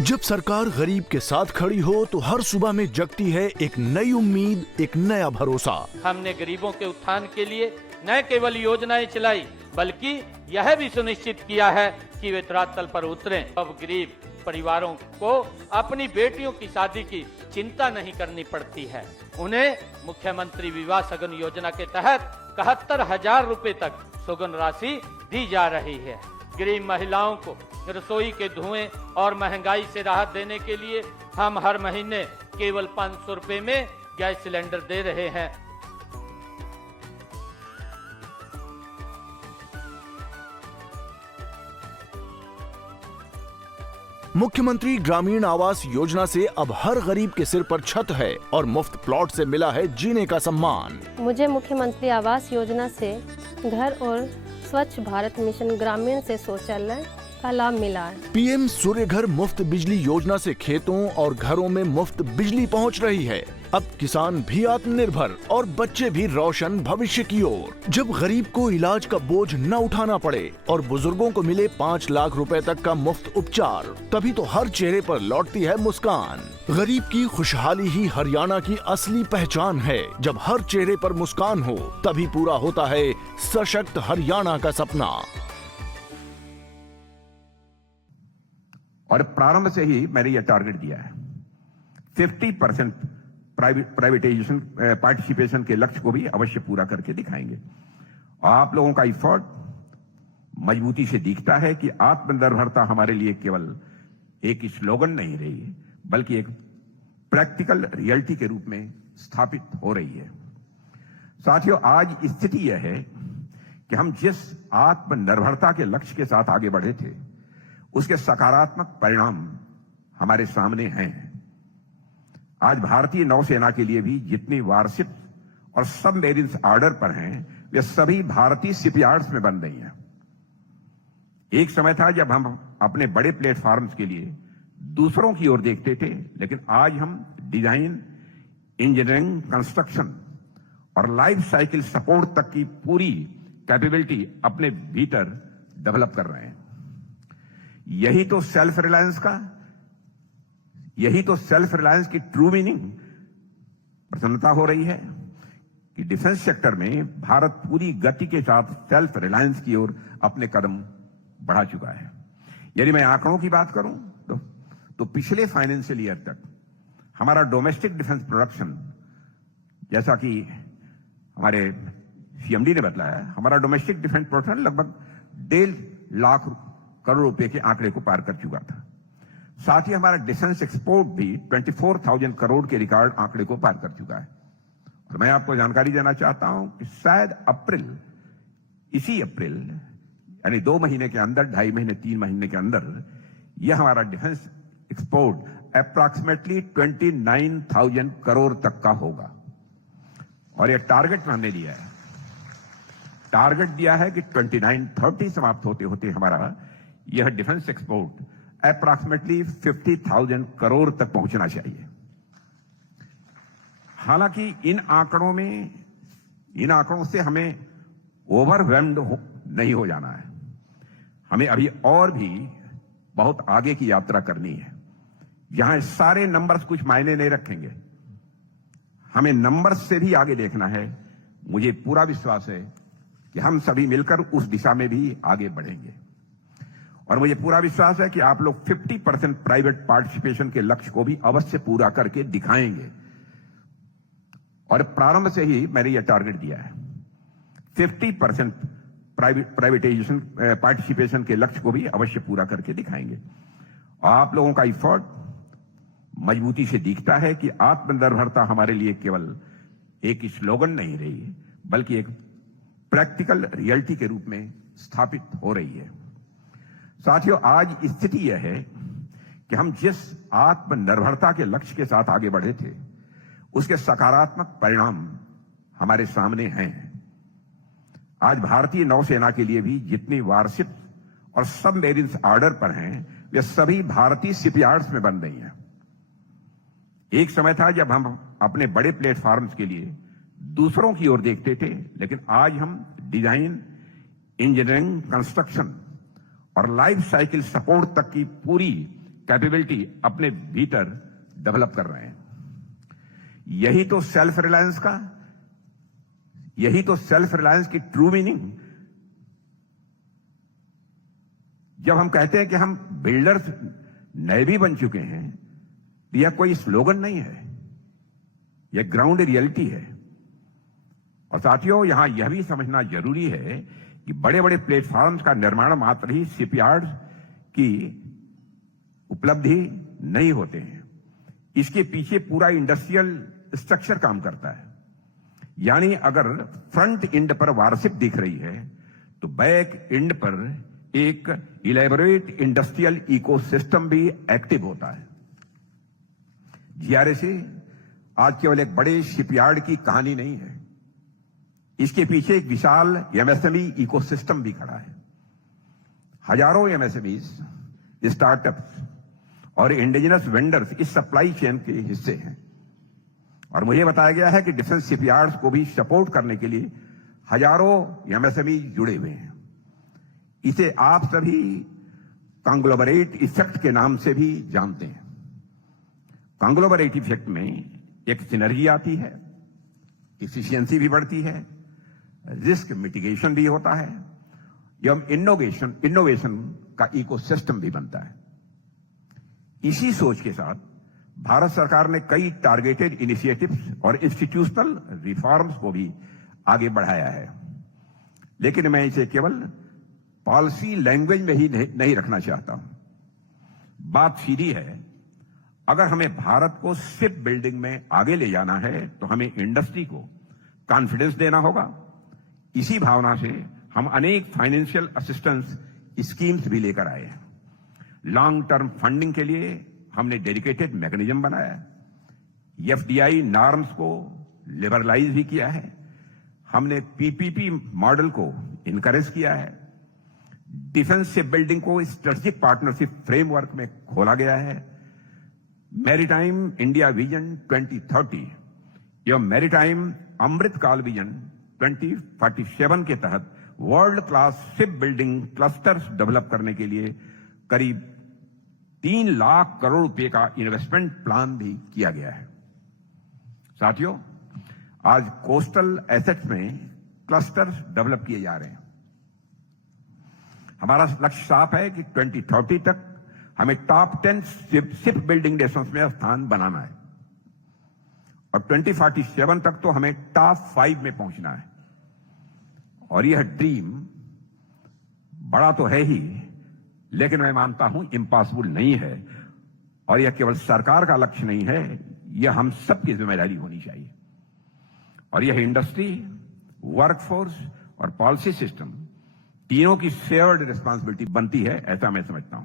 जब सरकार गरीब के साथ खड़ी हो तो हर सुबह में जगती है एक नई उम्मीद, एक नया भरोसा। हमने गरीबों के उत्थान के लिए न केवल योजनाएं चलाई बल्कि यह भी सुनिश्चित किया है कि वे धरातल पर उतरें। अब गरीब परिवारों को अपनी बेटियों की शादी की चिंता नहीं करनी पड़ती है। उन्हें मुख्यमंत्री विवाह सगन योजना के तहत 71,000 रुपए तक सुगन राशि दी जा रही है। गरीब महिलाओं को रसोई के धुएं और महंगाई से राहत देने के लिए हम हर महीने केवल 500 रुपए में गैस सिलेंडर दे रहे हैं। मुख्यमंत्री ग्रामीण आवास योजना से अब हर गरीब के सिर पर छत है और मुफ्त प्लॉट से मिला है जीने का सम्मान। मुझे मुख्यमंत्री आवास योजना से घर और स्वच्छ भारत मिशन ग्रामीण से शौचालय का लाभ मिला है। पीएम सूर्य घर मुफ्त बिजली योजना से खेतों और घरों में मुफ्त बिजली पहुंच रही है। अब किसान भी आत्मनिर्भर और बच्चे भी रोशन भविष्य की ओर। जब गरीब को इलाज का बोझ न उठाना पड़े और बुजुर्गों को मिले 5 लाख रुपए तक का मुफ्त उपचार, तभी तो हर चेहरे पर लौटती है मुस्कान। गरीब की खुशहाली ही हरियाणा की असली पहचान है। जब हर चेहरे पर मुस्कान हो तभी पूरा होता है सशक्त हरियाणा का सपना। और प्रारंभ से ही मैंने यह टारगेट दिया है 50% प्राइवेटाइजेशन पार्टिसिपेशन के लक्ष्य को भी अवश्य पूरा करके दिखाएंगे। और आप लोगों का एफर्ट मजबूती से दिखता है कि आत्मनिर्भरता हमारे लिए केवल एक स्लोगन नहीं रही है बल्कि एक प्रैक्टिकल रियलिटी के रूप में स्थापित हो रही है। साथियों, आज स्थिति यह है कि हम जिस आत्मनिर्भरता के लक्ष्य के साथ आगे बढ़े थे उसके सकारात्मक परिणाम हमारे सामने हैं। आज भारतीय नौसेना के लिए भी जितनी वारशिप और सबमरीन्स ऑर्डर पर हैं वे सभी भारतीय शिपयार्ड्स में बन रही हैं। एक समय था जब हम अपने बड़े प्लेटफॉर्म्स के लिए दूसरों की ओर देखते थे, लेकिन आज हम डिजाइन, इंजीनियरिंग, कंस्ट्रक्शन और लाइफ साइकिल सपोर्ट तक की पूरी कैपेबिलिटी अपने भीतर डेवलप कर रहे हैं। यही तो सेल्फ रिलायंस की ट्रू मीनिंग प्रसन्नता हो रही है कि डिफेंस सेक्टर में भारत पूरी गति के साथ सेल्फ रिलायंस की ओर अपने कदम बढ़ा चुका है। यदि मैं आंकड़ों की बात करूं तो पिछले फाइनेंशियल ईयर तक हमारा डोमेस्टिक डिफेंस प्रोडक्शन, जैसा कि हमारे सीएमडी ने बताया, हमारा डोमेस्टिक डिफेंस प्रोडक्शन लगभग 1.5 लाख करोड़ रुपए के आंकड़े को पार कर चुका था। साथ ही हमारा डिफेंस एक्सपोर्ट भी 24,000 करोड़ के रिकॉर्ड आंकड़े को पार कर चुका है। और मैं आपको जानकारी देना चाहता हूं कि शायद इसी अप्रैल यानी 2 महीने के अंदर, 2.5 महीने, 3 महीने के अंदर यह हमारा डिफेंस एक्सपोर्ट अप्रॉक्सीमेटली 29,000 करोड़ तक का होगा। और यह टारगेट हमने लिया है, कि 29-30 समाप्त होते होते हमारा यह डिफेंस एक्सपोर्ट अप्रॉक्सीमेटली 50,000 करोड़ तक पहुंचना चाहिए। हालांकि इन आंकड़ों से हमें ओवरवेल्म्ड नहीं हो जाना है। हमें अभी और भी बहुत आगे की यात्रा करनी है। यहां सारे नंबर्स कुछ मायने नहीं रखेंगे, हमें नंबर्स से भी आगे देखना है। मुझे पूरा विश्वास है कि हम सभी मिलकर उस दिशा में भी आगे बढ़ेंगे। और मुझे पूरा विश्वास है कि आप लोग 50% प्राइवेट पार्टिसिपेशन के लक्ष्य को भी अवश्य पूरा करके दिखाएंगे। और प्रारंभ से ही मैंने यह टारगेट दिया है 50% प्राइवेटाइजेशन पार्टिसिपेशन के लक्ष्य को भी अवश्य पूरा करके दिखाएंगे। और आप लोगों का एफर्ट मजबूती से दिखता है कि आत्मनिर्भरता हमारे लिए केवल एक स्लोगन नहीं रही है बल्कि एक प्रैक्टिकल रियलिटी के रूप में स्थापित हो रही है। साथियों, आज स्थिति यह है कि हम जिस आत्मनिर्भरता के लक्ष्य के साथ आगे बढ़े थे उसके सकारात्मक परिणाम हमारे सामने हैं। आज भारतीय नौसेना के लिए भी जितनी वारशिप और सबमरीन्स ऑर्डर पर हैं वे सभी भारतीय शिपयार्ड्स में बन रही हैं। एक समय था जब हम अपने बड़े प्लेटफॉर्म्स के लिए दूसरों की ओर देखते थे, लेकिन आज हम डिजाइन, इंजीनियरिंग, कंस्ट्रक्शन और लाइफ साइकिल सपोर्ट तक की पूरी कैपेबिलिटी अपने भीतर डेवलप कर रहे हैं। यही तो सेल्फ रिलायंस की ट्रू मीनिंग। जब हम कहते हैं कि हम बिल्डर्स नए भी बन चुके हैं, तो यह कोई स्लोगन नहीं है, यह ग्राउंड रियलिटी है। और साथियों, यहां यह भी समझना जरूरी है कि बड़े बड़े प्लेटफॉर्म्स का निर्माण मात्र ही शिपयार्ड की उपलब्धि नहीं होते हैं, इसके पीछे पूरा इंडस्ट्रियल स्ट्रक्चर काम करता है। यानी अगर फ्रंट एंड पर वारशिप दिख रही है, तो बैक एंड पर एक इलेबोरेट इंडस्ट्रियल इकोसिस्टम भी एक्टिव होता है। जीआरएसी आज केवल एक बड़े शिपयार्ड की कहानी नहीं है, इसके पीछे एक विशाल एमएसएमई इकोसिस्टम भी खड़ा है। हजारों एमएसएमईज, स्टार्टअप्स और इंडिजिनस वेंडर्स इस सप्लाई चेन के हिस्से हैं। और मुझे बताया गया है कि डिफेंस शिपयार्ड्स को भी सपोर्ट करने के लिए हजारों एमएसएमई जुड़े हुए हैं। इसे आप सभी कांग्लोमरेट इफेक्ट के नाम से भी जानते हैं। कांग्लोमरेट इफेक्ट में एक सिनर्जी आती है, इफिशियंसी भी बढ़ती है, रिस्क मिटिगेशन भी होता है, एवं इनोवेशन का इकोसिस्टम भी बनता है। इसी सोच के साथ भारत सरकार ने कई टारगेटेड इनिशिएटिव्स और इंस्टीट्यूशनल रिफॉर्म्स को भी आगे बढ़ाया है। लेकिन मैं इसे केवल पॉलिसी लैंग्वेज में ही नहीं रखना चाहता हूं। बात सीधी है, अगर हमें भारत को शिप बिल्डिंग में आगे ले जाना है, तो हमें इंडस्ट्री को कॉन्फिडेंस देना होगा। इसी भावना से हम अनेक फाइनेंशियल असिस्टेंस स्कीम्स भी लेकर आए हैं। लॉन्ग टर्म फंडिंग के लिए हमने डेडिकेटेड मैकेनिज्म बनाया है। एफडीआई नॉर्म्स को लिबरलाइज भी किया है। हमने पीपीपी मॉडल को इनकरेज किया है। डिफेंस शिप बिल्डिंग को स्ट्रेटेजिक पार्टनरशिप फ्रेमवर्क में खोला गया है। मैरीटाइम इंडिया विजन 2030 एवं मैरीटाइम अमृतकाल विजन 2047 के तहत world class ship building clusters develop करने के लिए करीब 3 लाख करोड़ रुपए का इन्वेस्टमेंट प्लान भी किया गया है। साथियों, आज कोस्टल एसेट्स में क्लस्टर्स डेवलप किए जा रहे हैं। हमारा लक्ष्य साफ है कि 2030 तक हमें टॉप 10 शिप बिल्डिंग नेशंस में स्थान बनाना है और 2047 तक तो हमें टॉप 5 में पहुंचना है। और यह ड्रीम बड़ा तो है ही, लेकिन मैं मानता हूं इम्पॉसिबल नहीं है। और यह केवल सरकार का लक्ष्य नहीं है, यह हम सबकी जिम्मेदारी होनी चाहिए। और यह इंडस्ट्री, वर्कफोर्स और पॉलिसी सिस्टम तीनों की शेयर्ड रिस्पांसिबिलिटी बनती है, ऐसा मैं समझता हूं।